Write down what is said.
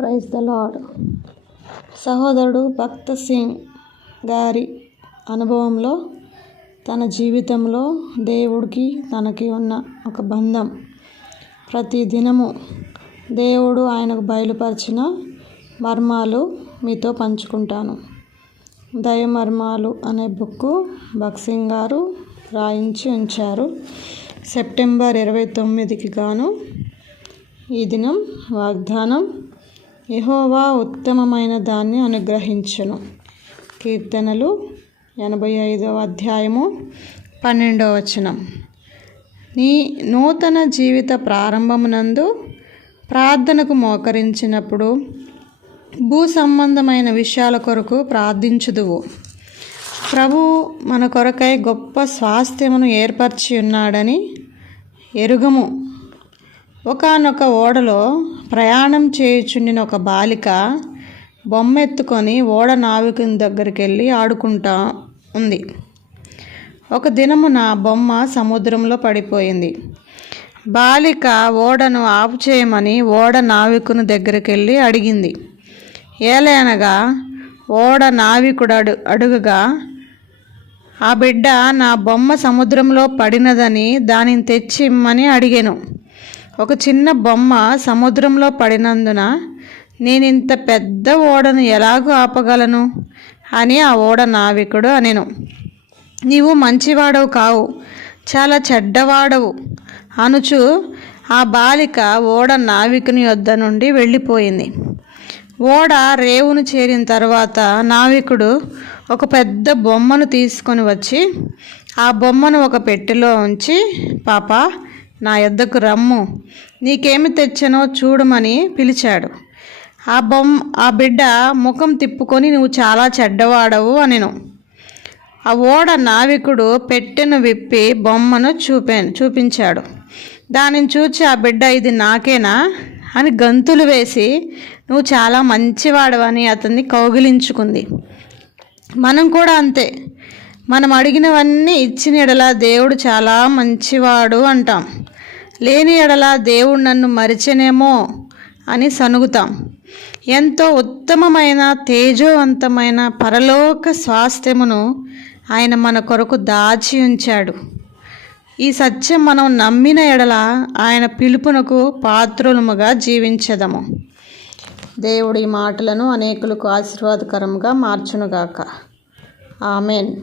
Praise the lord సహోదరుడు భక్త సింగ్ గారి అనుభవంలో తన జీవితంలో దేవుడికి తనకి ఉన్న ఒక బంధం. ప్రతి దినము దేవుడు ఆయనకు బయలుపరిచిన మర్మాలు మీతో పంచుకుంటాను. దయ మర్మాలు అనే బుక్ భక్సింగ్ గారు రాయించి ఉంచారు. సెప్టెంబర్ ఇరవై తొమ్మిదికి గాను ఈ దినం వాగ్దానం యహోవా ఉత్తమమైన దాన్ని అనుగ్రహించును. కీర్తనలు ఎనభై ఐదవ అధ్యాయము పన్నెండవ వచనం. నీ నూతన జీవిత ప్రారంభమునందు ప్రార్థనకు మోకరించినప్పుడు భూ సంబంధమైన విషయాల కొరకు ప్రార్థించుదువు. ప్రభు మన కొరకై గొప్ప స్వాస్థ్యమును ఏర్పరిచి ఉన్నాడని ఎరుగము. ఒకానొక ఓడలో ప్రయాణం చేయుచుండిన ఒక బాలిక బొమ్మ ఎత్తుకొని ఓడ నావికుని దగ్గరికి వెళ్ళి ఆడుకుంటా ఉంది. ఒక దినమున బొమ్మ సముద్రంలో పడిపోయింది. బాలిక ఓడను ఆపు చేయమని ఓడ నావికుని దగ్గరికి వెళ్ళి అడిగింది. ఏలైనగా ఓడ నావికుడు అడు అడుగుగా ఆ బిడ్డ నా బొమ్మ సముద్రంలో పడినదని దానిని తెచ్చి ఇమ్మని అడిగాను. ఒక చిన్న బొమ్మ సముద్రంలో పడినందున నేను ఇంత పెద్ద ఓడను ఎలాగూ ఆపగలను? అని ఆ ఓడ నావికుడు అనెను. నీవు మంచివాడవు కావు చాలా చెడ్డవాడవు అనుచు ఆ బాలిక ఓడ నావికుని వద్ద నుండి వెళ్ళిపోయింది. ఓడ రేవును చేరిన తర్వాత నావికుడు ఒక పెద్ద బొమ్మను తీసుకొని వచ్చి ఆ బొమ్మను ఒక పెట్టెలో ఉంచి పాప నా యొద్దకు రమ్ము. నీకేమి తెచ్చనో చూడమని పిలిచాడు. ఆ బొమ్మ ఆ బిడ్డ ముఖం తిప్పుకొని నువ్వు చాలా చెడ్డవాడవు అనెను. ఆ ఓడ నావికుడు పెట్టెను విప్పి బొమ్మను చూపాను చూపించాడు. దానిని చూచి ఆ బిడ్డ ఇది నాకేనా? అని గంతులు వేసి నువ్వు చాలా మంచివాడవని అతన్ని కౌగిలించుకుంది. మనం కూడా అంతే. మనం అడిగినవన్నీ ఇచ్చిన ఎడలా దేవుడు చాలా మంచివాడు అంటాం. లేని ఎడల దేవుడు నన్ను మరిచెనేమో అని సనుగుతాం ఎంతో ఉత్తమమైన తేజోవంతమైన పరలోక స్వాస్థ్యమును ఆయన మన కొరకు దాచి ఉంచాడు. ఈ సత్యం మనం నమ్మిన ఎడల ఆయన పిలుపునకు పాత్రులముగా జీవించదము. దేవుడి మాటలను అనేకులకు ఆశీర్వాదకరంగా మార్చునుగాక. ఆమెన్.